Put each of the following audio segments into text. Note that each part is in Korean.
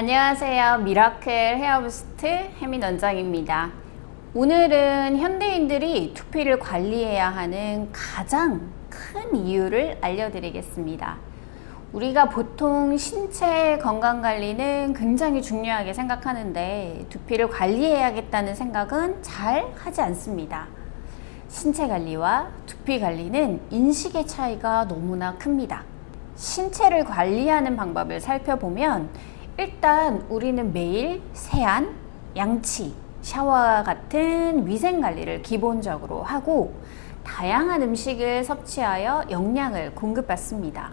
안녕하세요. 미라클 헤어부스트 혜민 원장입니다. 오늘은 현대인들이 두피를 관리해야 하는 가장 큰 이유를 알려드리겠습니다. 우리가 보통 신체 건강 관리는 굉장히 중요하게 생각하는데 두피를 관리해야겠다는 생각은 잘 하지 않습니다. 신체 관리와 두피 관리는 인식의 차이가 너무나 큽니다. 신체를 관리하는 방법을 살펴보면 일단 우리는 매일 세안, 양치, 샤워와 같은 위생 관리를 기본적으로 하고 다양한 음식을 섭취하여 영양을 공급받습니다.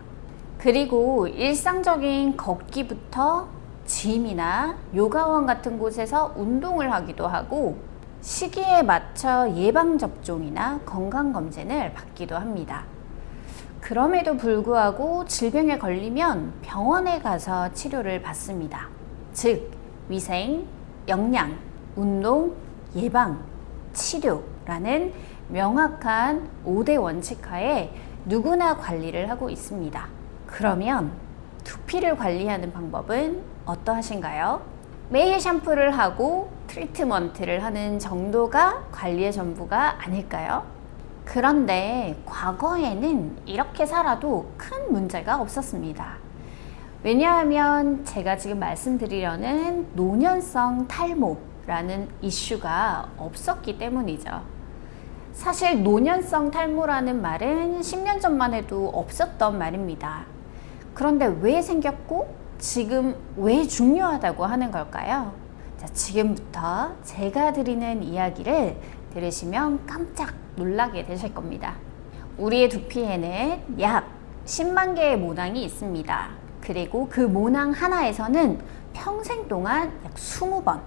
그리고 일상적인 걷기부터 짐이나 요가원 같은 곳에서 운동을 하기도 하고 시기에 맞춰 예방접종이나 건강검진을 받기도 합니다. 그럼에도 불구하고 질병에 걸리면 병원에 가서 치료를 받습니다. 즉, 위생, 영양, 운동, 예방, 치료라는 명확한 5대 원칙 하에 누구나 관리를 하고 있습니다. 그러면 두피를 관리하는 방법은 어떠하신가요? 매일 샴푸를 하고 트리트먼트를 하는 정도가 관리의 전부가 아닐까요? 그런데 과거에는 이렇게 살아도 큰 문제가 없었습니다. 왜냐하면 제가 지금 말씀드리려는 노년성 탈모라는 이슈가 없었기 때문이죠. 사실 노년성 탈모라는 말은 10년 전만 해도 없었던 말입니다. 그런데 왜 생겼고 지금 왜 중요하다고 하는 걸까요? 자, 지금부터 제가 드리는 이야기를 들으시면 깜짝 놀라게 되실 겁니다. 우리의 두피에는 약 10만 개의 모낭이 있습니다. 그리고 그 모낭 하나에서는 평생 동안 약 20번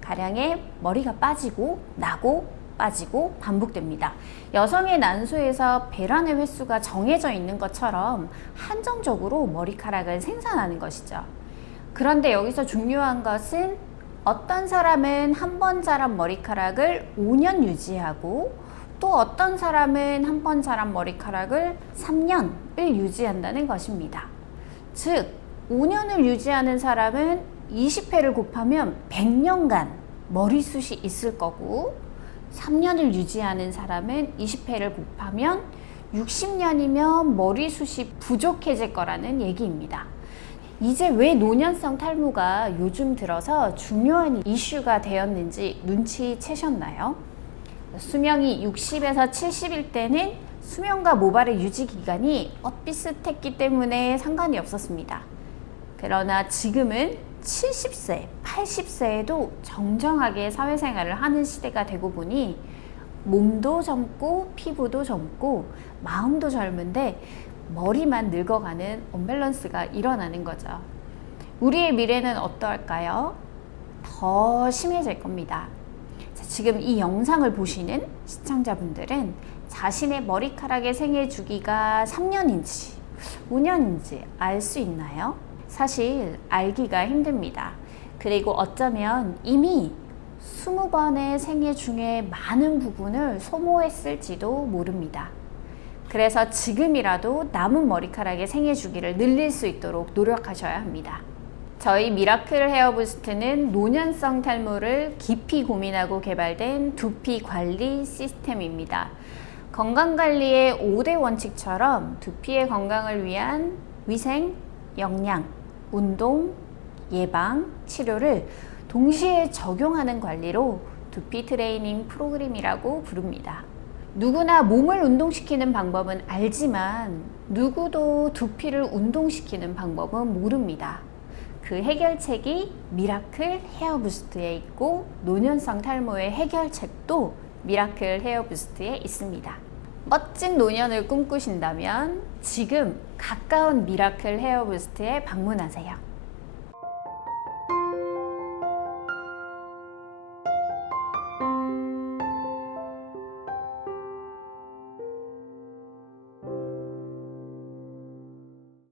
가량의 머리가 빠지고 나고 빠지고 반복됩니다. 여성의 난소에서 배란의 횟수가 정해져 있는 것처럼 한정적으로 머리카락을 생산하는 것이죠. 그런데 여기서 중요한 것은 어떤 사람은 한 번 자란 머리카락을 5년 유지하고 또 어떤 사람은 한 번 자란 머리카락을 3년을 유지한다는 것입니다. 즉, 5년을 유지하는 사람은 20회를 곱하면 100년간 머리숱이 있을 거고 3년을 유지하는 사람은 20회를 곱하면 60년이면 머리숱이 부족해질 거라는 얘기입니다. 이제 왜 노년성 탈모가 요즘 들어서 중요한 이슈가 되었는지 눈치채셨나요? 수명이 60에서 70일 때는 수명과 모발의 유지 기간이 엇비슷했기 때문에 상관이 없었습니다. 그러나 지금은 70세, 80세에도 정정하게 사회생활을 하는 시대가 되고 보니 몸도 젊고 피부도 젊고 마음도 젊은데 머리만 늙어가는 언밸런스가 일어나는 거죠. 우리의 미래는 어떠할까요? 더 심해질 겁니다. 자, 지금 이 영상을 보시는 시청자분들은 자신의 머리카락의 생애 주기가 3년인지 5년인지 알 수 있나요? 사실 알기가 힘듭니다. 그리고 어쩌면 이미 20번의 생애 중에 많은 부분을 소모했을지도 모릅니다. 그래서 지금이라도 남은 머리카락의 생애 주기를 늘릴 수 있도록 노력하셔야 합니다. 저희 미라클 헤어 부스트는 노년성 탈모를 깊이 고민하고 개발된 두피 관리 시스템입니다. 건강 관리의 5대 원칙처럼 두피의 건강을 위한 위생, 영양, 운동, 예방, 치료를 동시에 적용하는 관리로 두피 트레이닝 프로그램이라고 부릅니다. 누구나 몸을 운동시키는 방법은 알지만 누구도 두피를 운동시키는 방법은 모릅니다. 그 해결책이 미라클 헤어 부스트에 있고 노년성 탈모의 해결책도 미라클 헤어 부스트에 있습니다. 멋진 노년을 꿈꾸신다면 지금 가까운 미라클 헤어 부스트에 방문하세요.